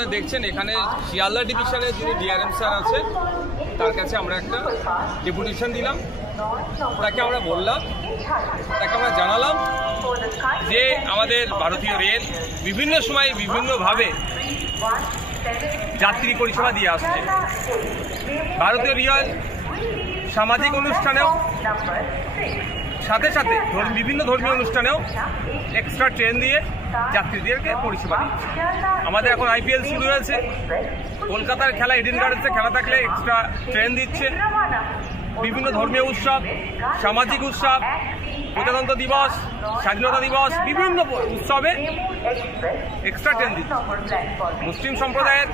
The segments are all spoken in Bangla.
আমাদের দেখছেন এখানে শিয়ালদা ডিভিশনের যিনি ডিআরএম স্যার আছে তার কাছে আমরা একটা ডেপুটেশন দিলাম। তাকে আমরা বললাম, তাকে আমরা জানালাম যে আমাদের ভারতীয় রেল বিভিন্ন সময় বিভিন্নভাবে যাত্রী পরিষেবা দিয়ে আসছে। ভারতীয় রেল সামাজিক অনুষ্ঠানেও সাথে সাথে বিভিন্ন ধর্মীয় অনুষ্ঠানেও এক্সট্রা ট্রেন দিয়ে যাত্রীদেরকে পরিষেবা দিচ্ছে। আমাদের এখন আইপিএল শুরু হয়েছে, কলকাতার খেলা ইডেন গার্ডেন্সে খেলা থাকলে এক্সট্রা ট্রেন দিচ্ছে। বিভিন্ন ধর্মীয় উৎসব, সামাজিক উৎসব, প্রজাতন্ত্র দিবস, স্বাধীনতা দিবস, বিভিন্ন উৎসবে এক্সট্রা ট্রেন দিচ্ছে। মুসলিম সম্প্রদায়ের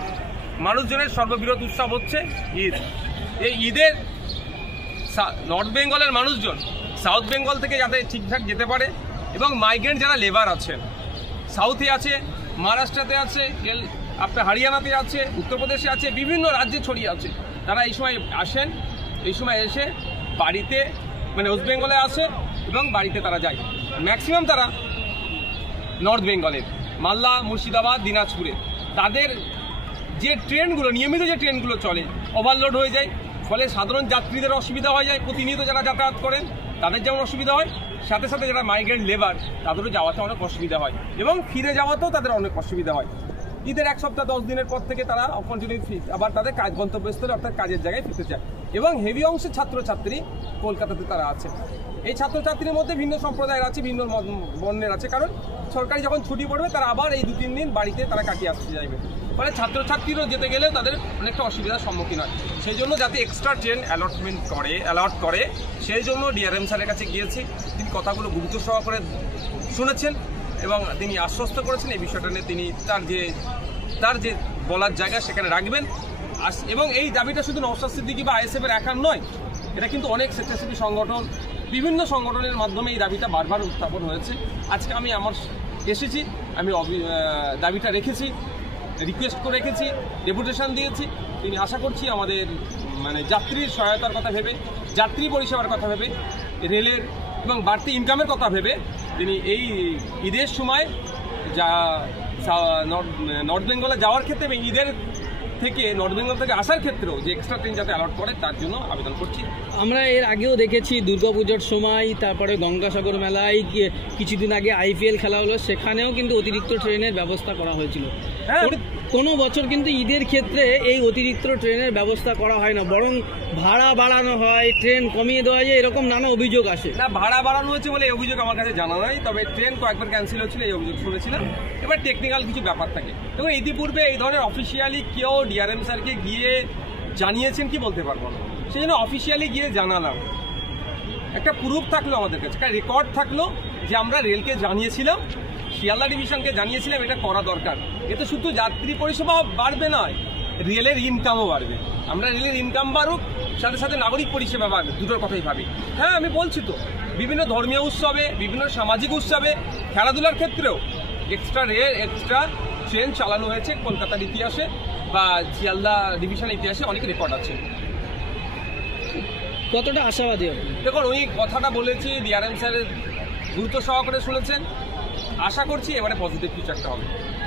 মানুষজনের সর্ববৃহৎ উৎসব হচ্ছে ঈদ। এই ঈদের নর্থ বেঙ্গলের মানুষজন সাউথ বেঙ্গল থেকে যাতে ঠিকঠাক যেতে পারে এবং মাইগ্রেন্ট যারা লেবার আছেন, সাউথে আছে, মহারাষ্ট্রতে আছে, আপনার হরিয়ানাতে আছে, উত্তরপ্রদেশে আছে, বিভিন্ন রাজ্যে ছড়িয়ে আছে, তারা এই সময় আসেন। এই সময় এসে বাড়িতে মানে ওয়েস্ট বেঙ্গলে আসে এবং বাড়িতে তারা যায়। ম্যাক্সিমাম তারা নর্থ বেঙ্গলের মালদা, মুর্শিদাবাদ, দিনাজপুরে। তাদের যে ট্রেনগুলো নিয়মিত যে ট্রেনগুলো চলে ওভারলোড হয়ে যায়, ফলে সাধারণ যাত্রীদের অসুবিধা হয়ে যায়। প্রতিনিয়ত যারা যাতায়াত করেন তাদের যেমন অসুবিধা হয়, সাথে সাথে যারা মাইগ্রেন্ট লেবার তাদেরও যাওয়াতে অনেক অসুবিধা হয় এবং ফিরে যাওয়াতেও তাদের অনেক অসুবিধা হয়। ঈদের 1 সপ্তাহ 10 দিনের পর থেকে তারা কন্টিনিউ আবার তাদের গন্তব্যস্থলে অর্থাৎ কাজের জায়গায় ফিরতে চায় এবং হেভি অংশের ছাত্রছাত্রী কলকাতাতে তারা আছে। এই ছাত্রছাত্রীর মধ্যে ভিন্ন সম্প্রদায়ের আছে, ভিন্ন বর্ণের আছে, কারণ সরকারি যখন ছুটি পড়বে তারা আবার এই 2-3 দিন বাড়িতে তারা কাটিয়ে আসতে চাইবে। ফলে ছাত্রছাত্রীরাও যেতে গেলেও তাদের অনেকটা অসুবিধার সম্মুখীন হয়। সেই জন্য যাতে এক্সট্রা ট্রেন অ্যালট করে সেই জন্য ডিআরএম স্যারের কাছে গিয়েছি। তিনি কথাগুলো গুরুত্ব সহকারে শুনেছেন এবং তিনি আশ্বস্ত করেছেন এই বিষয়টা নিয়ে তিনি তার যে বলার জায়গা সেখানে রাখবেন। এবং এই দাবিটা শুধু নওশাদ সিদ্দিকী বা আইএসএফের একার নয়, এটা কিন্তু অনেক স্বেচ্ছাসেবী সংগঠন, বিভিন্ন সংগঠনের মাধ্যমে এই দাবিটা বারবার উত্থাপন হয়েছে। আজকে আমি এসেছি, আমি দাবিটা রেখেছি, রিকোয়েস্ট করে রেখেছি, ডেপুটেশন দিয়েছি। তিনি আশা করছি আমাদের মানে যাত্রীর সহায়তার কথা ভেবে, যাত্রী পরিষেবার কথা ভেবে, রেলের এবং বাড়তি ইনকামের কথা ভেবে তিনি এই ঈদের সময় যা নর্থ বেঙ্গলে যাওয়ার ক্ষেত্রে এবং ঈদের থেকে নর্থ বেঙ্গল থেকে আসার ক্ষেত্রেও যে এক্সট্রা ট্রেন যাতে অ্যালট করে তার জন্য আবেদন করছি। আমরা এর আগেও দেখেছি দুর্গাপুজোর সময়, তারপরে গঙ্গাসাগর মেলায়, কিছুদিন আগে আইপিএল খেলা হলো, সেখানেও কিন্তু অতিরিক্ত ট্রেনের ব্যবস্থা করা হয়েছিল। কোনো বছর কিন্তু ঈদের ক্ষেত্রে এই অতিরিক্ত ট্রেনের ব্যবস্থা করা হয় না, বরং ভাড়া বাড়ানো হয়, ট্রেন কমিয়ে দেওয়া যায়, এরকম নানা অভিযোগ আসে। না, ভাড়া বাড়ানো হয়েছে বলে এই অভিযোগ আমার কাছে জানা নাই, তবে ট্রেন কয়েকবার ক্যান্সেল হচ্ছিল এই অভিযোগ শুনেছিলাম। এবার টেকনিক্যাল কিছু ব্যাপার থাকে এবং ইতিপূর্বে এই ধরনের অফিসিয়ালি কেউ ডিআরএম স্যারকে গিয়ে জানিয়েছেন কি বলতে পারবো না, সেই জন্য অফিসিয়ালি গিয়ে জানালাম। একটা প্রুফ থাকলো আমাদের কাছে, একটা রেকর্ড থাকলো যে আমরা রেলকে জানিয়েছিলাম, শিয়ালদা ডিভিশনকে জানিয়েছিলাম এটা করা দরকার। এতে শুধু যাত্রী পরিষেবা বাড়বে নয়, রেলের ইনকামও বাড়বে। আমরা রেলের ইনকাম বাড়ুক, সাথে সাথে নাগরিক পরিষেবা বাড়বে, দুটোর কথাই ভাবি। হ্যাঁ, আমি বলছি তো, বিভিন্ন ধর্মীয় উৎসবে, বিভিন্ন সামাজিক উৎসবে, খেলাধুলার ক্ষেত্রেও এক্সট্রা ট্রেন চালানো হয়েছে। কলকাতার ইতিহাসে বা শিয়ালদা ডিভিশনের ইতিহাসে অনেক রেকর্ড আছে। কতটা আশাবাদী? দেখুন, ওই কথাটা বলেছি, ডিআরএম স্যারের গুরুত্ব সহকারে শুনেছেন। আশা করছি এবারে পজিটিভ কিছু একটা হবে।